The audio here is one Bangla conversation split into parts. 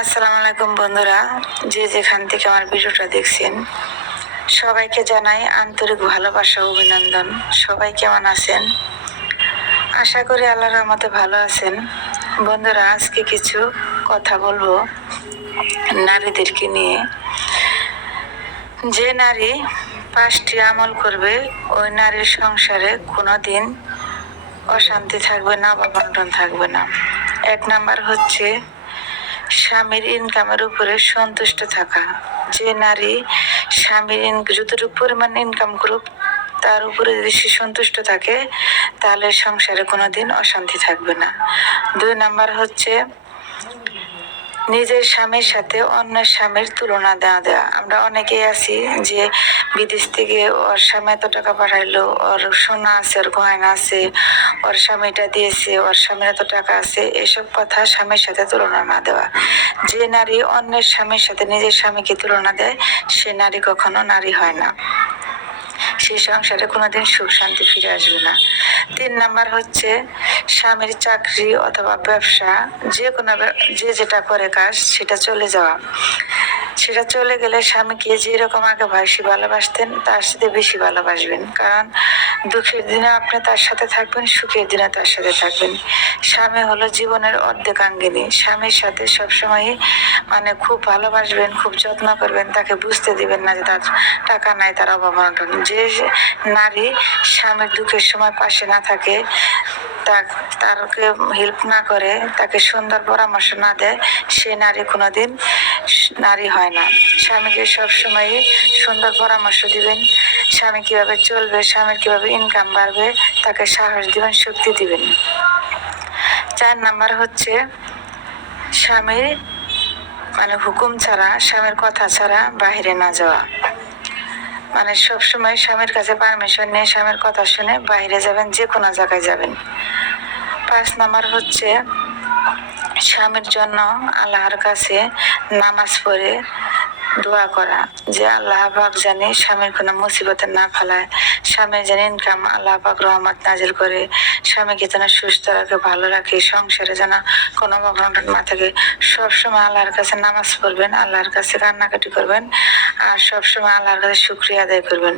আসসালামু আলাইকুম বন্ধুরা, যে যেখান থেকে আমার ভিডিওটা দেখছেন সবাইকে জানাই আন্তরিক ভালোবাসা ও অভিনন্দন। সবাই কেমন আছেন? আশা করি আল্লাহর রহমতে ভালো আছেন। বন্ধুরা, আজকে কিছু কথা বলবো নারীদেরকে নিয়ে। যে নারী 5টি আমল করবে ওই নারীর সংসারে কোনোদিন অশান্তি থাকবে না বা বন্টন থাকবে না। 1 নাম্বার হচ্ছে স্বামীর ইনকামের উপরে সন্তুষ্ট থাকা। যে নারী স্বামীর যতটুকু পরিমাণ ইনকাম করুক তার উপরে যদি সে সন্তুষ্ট থাকে তাহলে সংসারে কোনোদিন অশান্তি থাকবে না। 2 নাম্বার হচ্ছে নিজের স্বামীর সাথে অন্যের স্বামীর তুলনা দেওয়া। আমরা অনেকেই আছি যে বিদেশ থেকে ওর স্বামী এত টাকা পাঠাইলো, ওর সোনা আছে, ওর গয়না আছে, ওর স্বামীটা দিয়েছে, ওর স্বামীর এত টাকা আছে, এসব কথা স্বামীর সাথে তুলনা না দেওয়া। যে নারী অন্যের স্বামীর সাথে নিজের স্বামীকে তুলনা দেয় সে নারী কখনো নারী হয় না, সেই সংসারে কোনোদিন সুখ শান্তি ফিরে আসবে না। 3 নাম্বার হচ্ছে স্বামীর চাকরি অথবা ব্যবসা যে যেটা করে কাজ সেটা চলে যাওয়া। সেটা চলে গেলে স্বামীকে যেরকম আগে ভালোবাসতেন তার সাথে বেশি ভালোবাসবেন, কারণ দুঃখের দিনে আপনি তার সাথে থাকবেন, সুখের দিনে তার সাথে থাকবেন। স্বামী হলো জীবনের অর্ধেকাঙ্গিনী। স্বামীর সাথে সবসময় খুব ভালোবাসবেন, খুব যত্ন করবেন, তাকে বুঝতে দিবেন না যে তার টাকা নাই, তার অভাব অনটন। যে নারী স্বামীর দুঃখের সময় পাশে না থাকে, তারকে হেল্প না করে, তাকে সুন্দর পরামর্শ না দেয়, সে নারী কোনোদিন নারী হয় না। স্বামীকে সবসময় সুন্দর পরামর্শ দিবেন, স্বামী কিভাবে চলবে, স্বামীর কিভাবে ইনকাম বাড়বে, তাকে সাহস দিবেন, শক্তি দিবেন। 4 নাম্বার হচ্ছে স্বামীর হুকুম ছাড়া, স্বামীর কথা ছাড়া বাইরে না যাওয়া। সবসময় স্বামীর কাছে পারমিশন নিয়ে স্বামীর কথা শুনে বাইরে যাবেন, যে কোনো জায়গায় যাবেন। 5 নাম্বার হচ্ছে স্বামীর জন্য আল্লাহর কাছে নামাজ পড়ে দোয়া করা, যে আল্লাহ পাক জানে স্বামীর কোনো মুসিবতে না ফেলায়, স্বামীর যেন ইনকাম আল্লাহ পাক রহমত নাজিল করে, স্বামীকে যেন সুস্থ রাখে, ভালো রাখে, সংসারে যেন কোনো অঘটন না থাকে। সবসময় আল্লাহর কাছে নামাজ পড়বেন, আল্লাহর কাছে কান্নাকাটি করবেন, আর সবসময় আল্লাহর কাছে শুকরিয়া আদায় করবেন।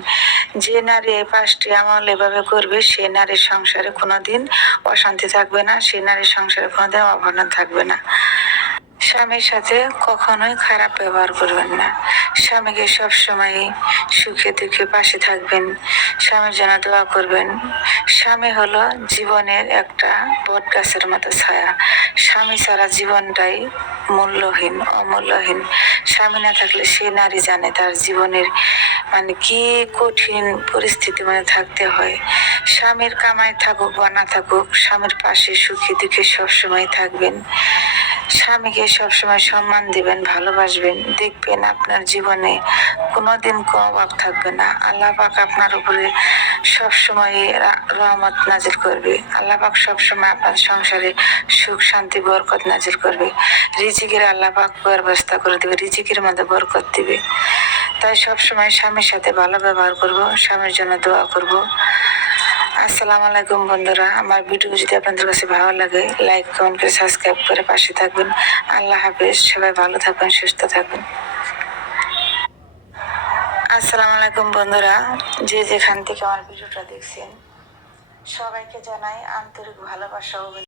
যে নারী এই 5টি আমল এভাবে করবে সে নারীর সংসারে কোনোদিন অশান্তি থাকবে না, সে নারীর সংসারে কোনোদিন অঘটন থাকবে না। স্বামীর সাথে কখনোই খারাপ ব্যবহার করবেন না। স্বামীকে সবসময় সুখে দুঃখে পাশে থাকবেন, স্বামীর জন্য দোয়া করবেন। স্বামী হলো জীবনের একটা বট গাছের মতো ছায়া। স্বামী ছাড়া জীবনটাই মূল্যহীন, অমূল্যহীন। স্বামী না থাকলে সে নারী জানে তার জীবনের কি কঠিন পরিস্থিতি থাকতে হয়। স্বামীর কামাই থাকুক বা না থাকুক, স্বামীর পাশে সুখে দুঃখে সবসময় থাকবেন। স্বামীকে সবসময় সম্মান দিবেন, ভালোবাসবেন, দেখবেন আপনার জীবনে কোনোদিন কোনো অভাব থাকবে না। আল্লাহ পাক আপনার উপরে সবসময় রহমত নাজিল করবে। আল্লাহ পাক সবসময় আপনার সংসারে সুখ শান্তি বরকত নাজিল করবে। রিজিকের আল্লাহ পাক ব্যবস্থা করে দেবে, রিজিকের মধ্যে বরকত দিবে। তাই সবসময় স্বামীর সাথে ভালো ব্যবহার করব, স্বামীর জন্য দোয়া করব। আসসালামু আলাইকুম বন্ধুরা, আমার ভিডিও যদি আপনাদের কাছে ভালো লাগে লাইক কমেন্ট করে সাবস্ক্রাইব করে পাশে থাকবেন। আল্লাহ হাফেজ, সবাই ভালো থাকবেন, সুস্থ থাকবেন। আসসালামু আলাইকুম বন্ধুরা, যে যেখান থেকে আমার ভিডিওটা দেখছেন সবাইকে জানাই আন্তরিক ভালোবাসা ও